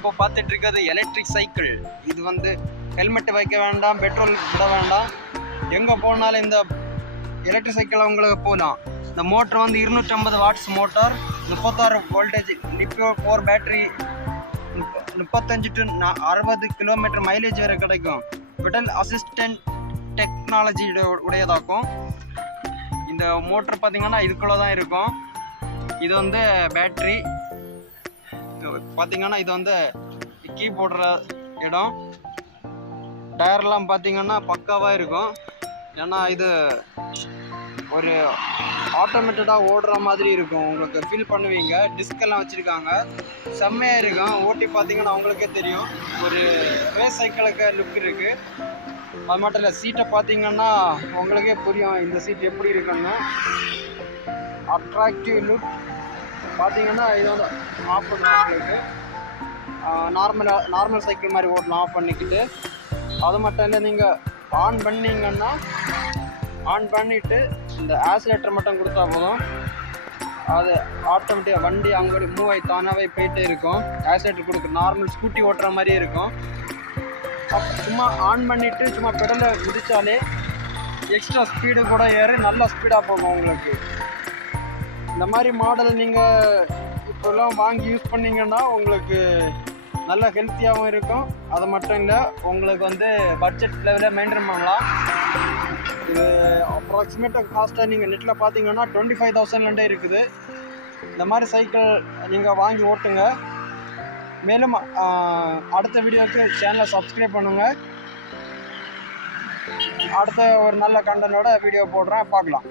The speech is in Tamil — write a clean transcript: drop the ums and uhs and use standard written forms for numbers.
இப்போ பார்த்துட்டு இருக்கிறது எலக்ட்ரிக் சைக்கிள். இது வந்து ஹெல்மெட் வைக்க வேண்டாம், பெட்ரோல் விட வேண்டாம், எங்கே போனாலும் இந்த எலக்ட்ரிக் சைக்கிள் உங்களுக்கு போகலாம். இந்த மோட்டர் வந்து 250 watts motor, 36 voltage, lipo 4 battery, 35 to 60 kilometre mileage வரை கிடைக்கும். பெடல் அசிஸ்டன்ட் டெக்னாலஜி உடையதாக்கும். இந்த மோட்டர் பார்த்தீங்கன்னா இதுக்குள்ளே தான் இருக்கும். இது வந்து பேட்ரி பார்த்தீங்கன்னா, இது வந்து கீ போடுற இடம். டயர்லாம் பார்த்தீங்கன்னா பக்காவாக இருக்கும். ஏன்னா இது ஒரு ஆட்டோமேட்டடாக ஓடுற மாதிரி இருக்கும், உங்களுக்கு ஃபீல் பண்ணுவீங்க. டிஸ்கெல்லாம் வச்சுருக்காங்க, செம்மையாக இருக்கும். ஓட்டி பார்த்தீங்கன்னா உங்களுக்கே தெரியும், ஒரு ரேஸ் சைக்கிளுக்கு லுக் இருக்குது. அது மட்டும் இல்லை, சீட்டை பார்த்தீங்கன்னா உங்களுக்கே புரியும் இந்த சீட் எப்படி இருக்குன்னு. அட்ராக்டிவ் லுக் பார்த்தீங்கன்னா இது வந்து ஆஃப் பண்ணுவோம். உங்களுக்கு நார்மல் சைக்கிள் மாதிரி ஓட்டலாம் ஆஃப் பண்ணிக்கிட்டு. அது மட்டும் இல்லை, நீங்கள் ஆன் பண்ணிங்கன்னா ஆன் பண்ணிவிட்டு இந்த ஆக்சிலேட்டர் மட்டும் கொடுத்தா போதும், அது ஆட்டோமேட்டிக்காக வண்டி அங்கே மூவ் ஆகி தானாகவே போயிட்டே இருக்கும். ஆக்சிலேட்டர் கொடுக்கும், நார்மல் ஸ்கூட்டி ஓட்டுற மாதிரியே இருக்கும். சும்மா ஆன் பண்ணிவிட்டு சும்மா பெடலை குதித்தாலே எக்ஸ்ட்ரா ஸ்பீடு கூட ஏறி நல்லா ஸ்பீடாக போகும் உங்களுக்கு. இந்த மாதிரி மாடல் நீங்கள் இப்போல்லாம் வாங்கி யூஸ் பண்ணிங்கன்னா உங்களுக்கு நல்ல ஹெல்த்தியாகவும் இருக்கும். அது மட்டும் இல்லை, உங்களுக்கு வந்து பட்ஜெட் லெவலில் மெயின்டைன் பண்ணலாம். இது அப்ராக்சிமேட்டாக காஸ்ட்டாக நீங்கள் நெட்டில் பார்த்தீங்கன்னா 25,000 இருக்குது. இந்த மாதிரி சைக்கிள் நீங்கள் வாங்கி ஓட்டுங்க. மேலும் அடுத்த வீடியோவுக்கு சேனலை சப்ஸ்கிரைப் பண்ணுங்கள். அடுத்த ஒரு நல்ல கண்டனோட வீடியோ போடுறேன், பார்க்கலாம்.